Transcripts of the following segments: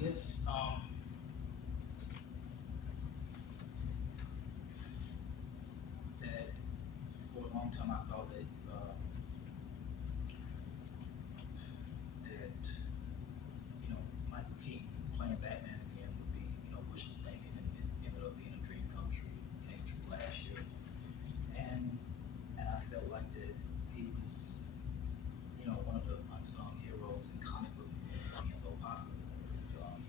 guess that for a long time I thought that Michael Keaton playing Batman again would be wishful thinking, and it ended up being a dream come true. It came true last year, and I felt like that he was one of the unsung heroes in comic book movies being so popular. Um,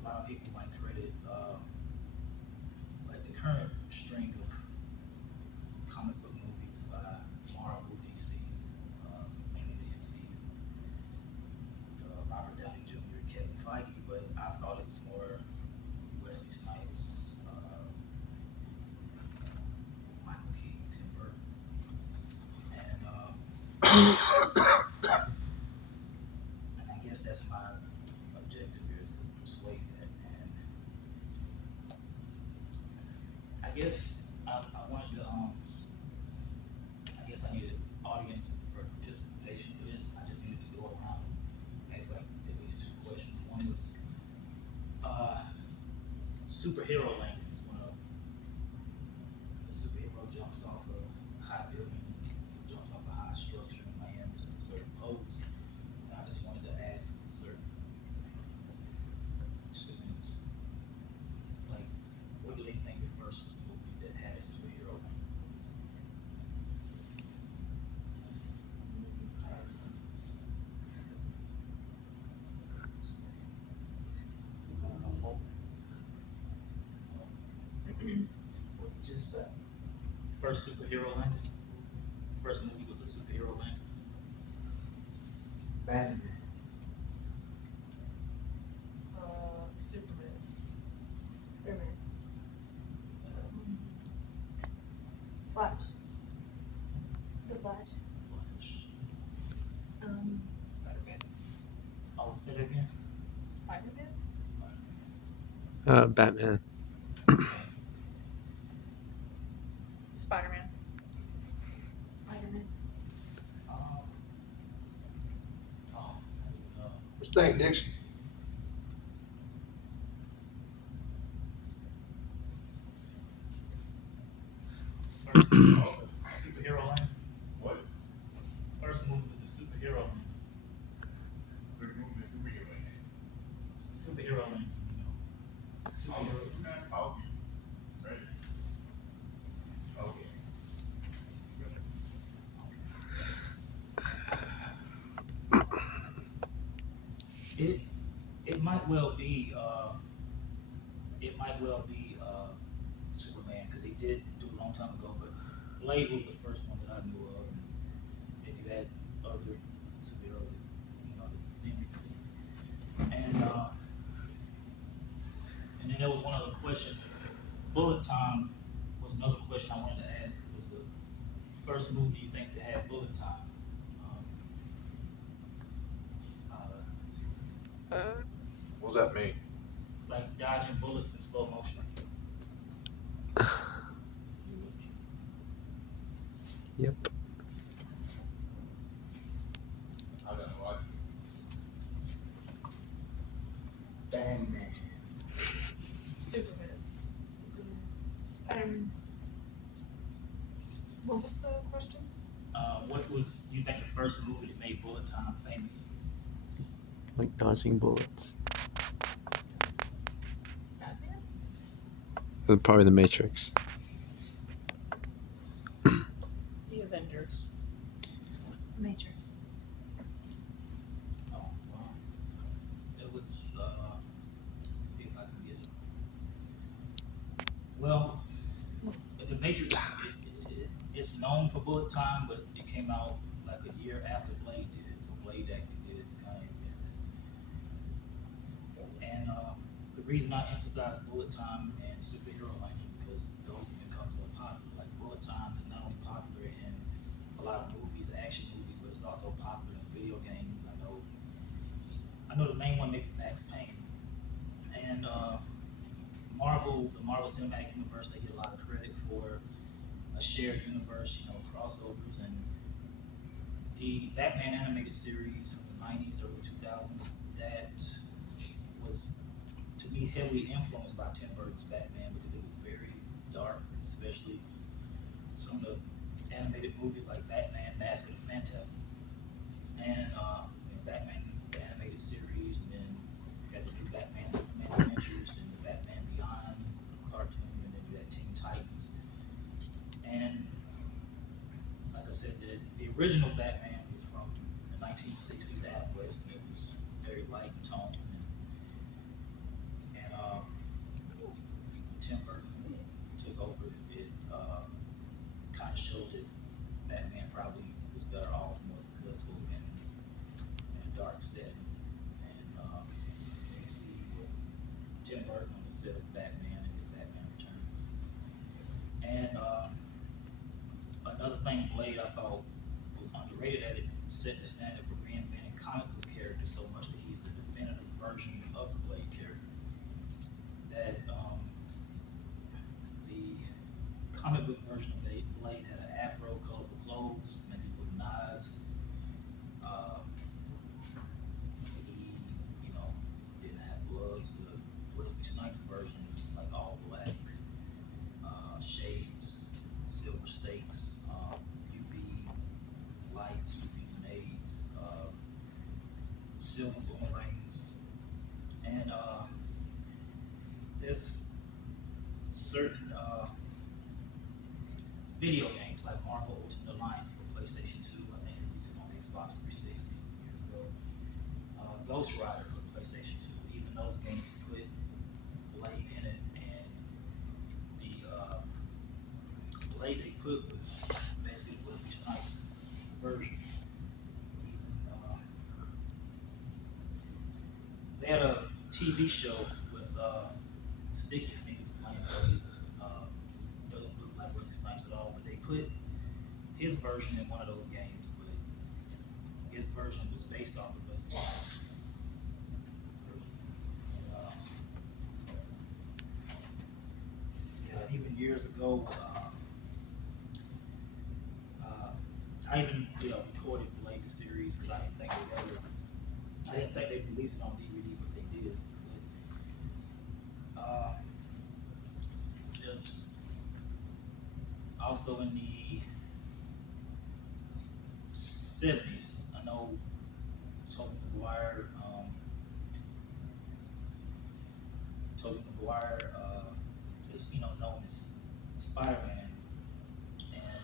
a lot of people might credit like the current string of comic book movies by Marvel, DC, mainly the MCU, Robert Downey Jr., Kevin Feige, but I thought it was more Wesley Snipes, Michael Keaton, Tim Burton, and I guess that's my objective here is to persuade that. And I guess I wanted to I guess I needed audience participation for this. I just needed to go around and ask like at least two questions. One was uh, superhero landings when a superhero jumps off a high building, jumps off a high structure and lands in a certain pose. And I just wanted to ask certain students, like, what do they think the first movie that had a superhero landing? What you just said. First superhero landing. First movie was a superhero landing. Batman. Superman. Superman. Flash. The Flash. Flash. Spider-Man. Oh, say that again. Spider-Man? Spider-Man. Batman. Spider-Man. Spider-Man. Um, oh, Let's thank Dixon. first movie was a superhero landing. What? First movie was a superhero landing. The movie is superhero. Superhero landing. Superhero. I'll be ready. Okay. It might well be Superman because he did do it a long time ago, but Blade was the first one that I knew of, and you had other superheroes that mimicked. And then there was one other question. Bullet time was another question I wanted to ask. It was the first movie you think that had bullet time. What does that mean? Like dodging bullets in slow motion. Yep. I gotta watch Batman. Superman. Spider-Man. What was the question? What was you think the first movie that made bullet time famous? Like dodging bullets. Batman? Probably The Matrix. The Avengers. Matrix. Oh, well, it was. Let's see if I can get it. Well, The Matrix. It's known for bullet time, but it came out like a year after Blade did. So Blade actually did kind of invent it. And the reason I emphasize bullet time and superhero landing because those have become so popular. Like bullet time is not only popular in a lot of movies, action movies, but it's also popular in video games. I know the main one may be Max Payne, and the Marvel Cinematic Universe, they get a lot of credit for a shared universe, crossovers, and the Batman animated series from the 90s, early 2000s, that was to me heavily influenced by Tim Burton's Batman because it was very dark, especially some of the animated movies like Batman, Mask of the Phantasm, and Batman the animated series, and then you got the new Batman Superman Adventures, and the Batman Beyond cartoon, and then you had Teen Titans, and like I said, the original Batman was from the 1960s Adam West, and it was very light in tone, and Tim Burton took over it. Kind of showed that Batman probably was better off, more successful in a dark setting. And you see Tim Burton on the set of Batman and his Batman Returns. And another thing Blade I thought was underrated, that it set the standard for reinventing comic book characters so much that he's the definitive version of the Blade character. That the comic book version of Blade had an afro, colorful clothes, maybe with knives. He, you know, didn't have gloves. The Wesley Snipes version is like all black, shades, silver stakes, UV lights, UV grenades, silver boomerangs, and there's certain video games like Marvel Ultimate Alliance for PlayStation 2. I think they released it on Xbox 360 years ago. Ghost Rider for PlayStation 2. Even those games put Blade in it, and the Blade they put was basically Wesley Snipes' version. Even they had a TV show with Sticky Fingers playing Blade. Doesn't look like Wesley Snipes at all, but they put his version in one of those games, but his version was based off of Wesley Snipes. And, yeah, even years ago, I even recorded Blade the series because I didn't think they'd release it on DVD, but they did. But, there's also in the 70s, I know Tobey Maguire, is known as Spider-Man, and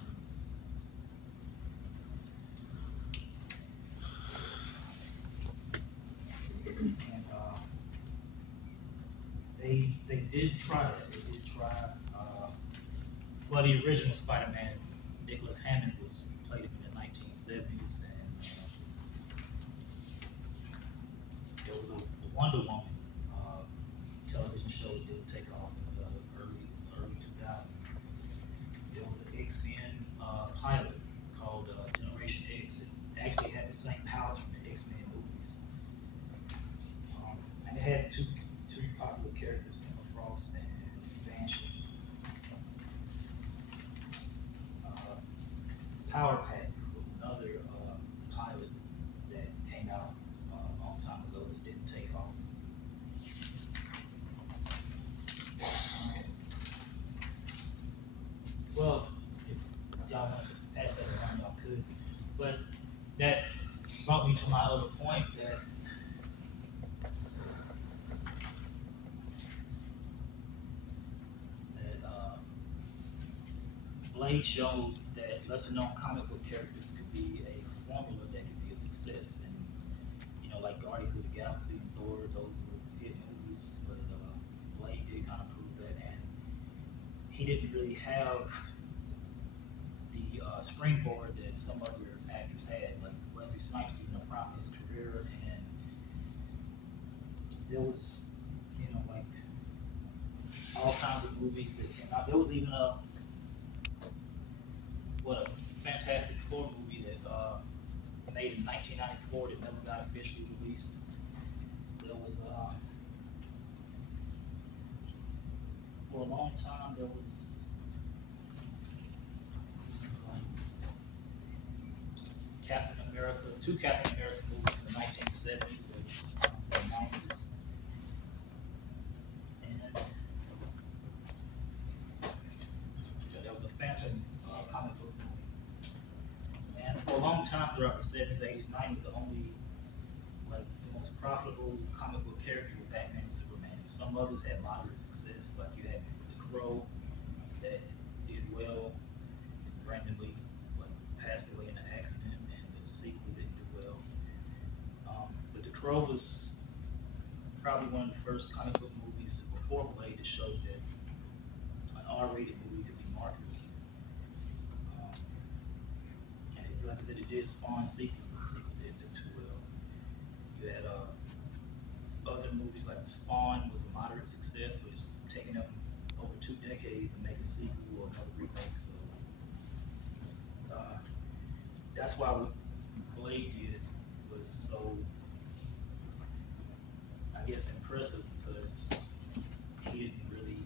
they did try that. They did try. Well, the original Spider-Man, Nicholas Hammond played him in the 1970s, and there was a Wonder Woman television show that didn't take off in the early 2000s. There was an X-Men pilot called Generation X. It actually had the same house from the X-Men movies, and it had two popular characters, Emma Frost and Banshee. Power Pack was another pilot that came out a long time ago that didn't take off. Well, if y'all want to pass that around, y'all could. But that brought me to my other point that Blade showed that lesser known comic book characters could be a formula that could be a success. And, like Guardians of the Galaxy and Thor, those were hit movies, but Blade did kind of prove that. And he didn't really have the springboard that some other actors had. Like Wesley Snipes was in the prime of his career, and there was, like all kinds of movies that came out. There was even a Fantastic Four movie that made in 1994 that never got officially released. There was for a long time there was two Captain America movies in the 1970s, there was the 90s, time throughout the 70s, 80s, 90s, the only like the most profitable comic book character were Batman and Superman. Some others had moderate success, like you had the Crow that did well, randomly like passed away in an accident, and the sequels didn't do well. But the Crow was probably one of the first comic book movies before Blade that showed that an R-rated movie could be marketable. And like I said, it did spawn sequels, but the sequels didn't do too well. You had other movies like Spawn was a moderate success, but it's taken them over 2 decades to make a sequel or another remake. So that's why what Blade did was so, I guess, impressive, because he didn't really,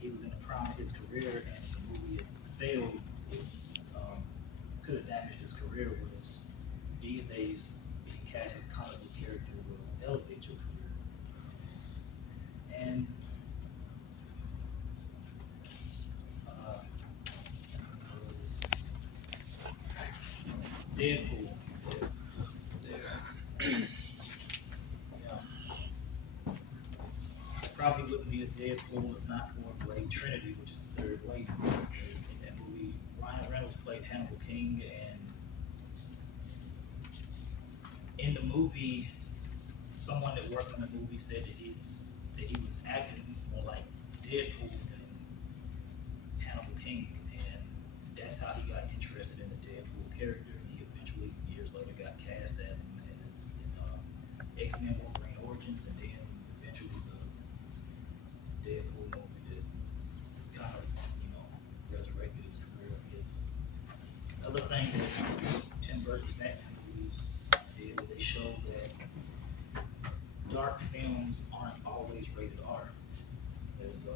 he was in the prime of his career, and if the movie had failed, it could have damaged his career. Whereas these days, being cast as a comic book character will elevate your career. And Deadpool. Yeah. Probably wouldn't be a Deadpool if not for Blade Trinity, which is the third Blade movie. Because in that movie, Ryan Reynolds played Hannibal King, and in the movie, someone that worked on the movie said that he was acting more like Deadpool than Hannibal King, and that's how he got interested in the Deadpool character. He eventually, years later, got cast as him as in X-Men Wolverine Origins, and then eventually the Deadpool movie that kind of, resurrected his career. I guess another thing that Tim Burton's Batman movies did was they showed that dark films aren't always rated R. There's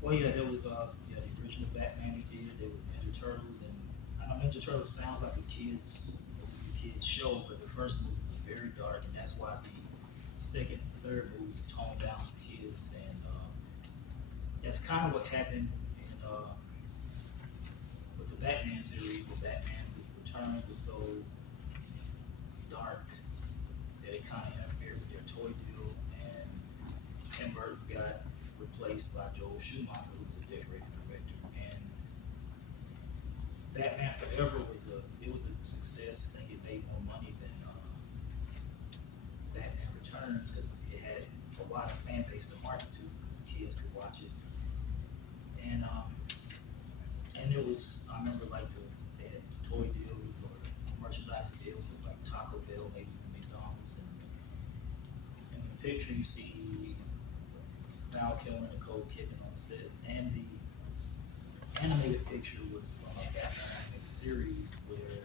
well, yeah, there was the original Batman he did. There was Ninja Turtles, and I know Ninja Turtles sounds like a kids show, but the first movie was very dark, and that's why the second and third movie toned down for kids. And that's kind of what happened in with the Batman series. The Batman Returns was so dark that it kind of interfered with their toy deal, and Tim Burton got replaced by Joel Schumacher, who was a decorated director. And Batman Forever was a success. I think it made more money than Batman Returns, because it had a wider fan base to market to, because kids could watch it. And it was, I remember, like they had toy deals or merchandising deals with like Taco Bell, maybe McDonald's, and in the picture you see Val Kilmer and Nicole Kidman on set, and the animated picture was from a Batman animated series where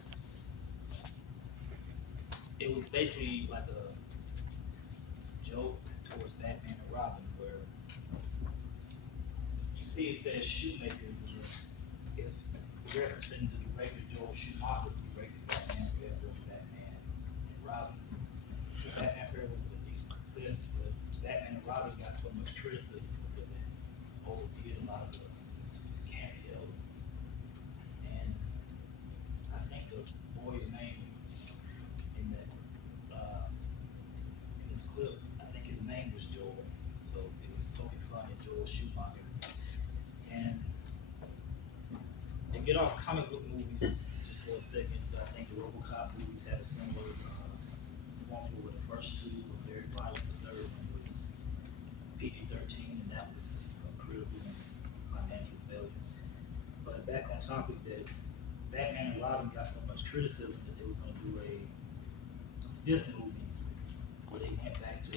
it was basically like a joke towards Batman and Robin, where you see it says Shoemaker, it's referencing the director Joel Schumacher, who directed Batman Forever and Batman and Robin. Batman Forever was a decent success, but Batman and Robin got so much criticism because it overdid a lot of the campy elements. And I think the boy's name in that in this clip, I think his name was Joel, so it was poking fun at Joel Schumacher. And to get off comic book movies just for a second, I think the RoboCop movies had a similar formula, where the first two were very violent. The third one was PG-13, and that was a critical and financial failure. But back on topic, that Batman and Robin got so much criticism that they was going to do a fifth movie where they went back to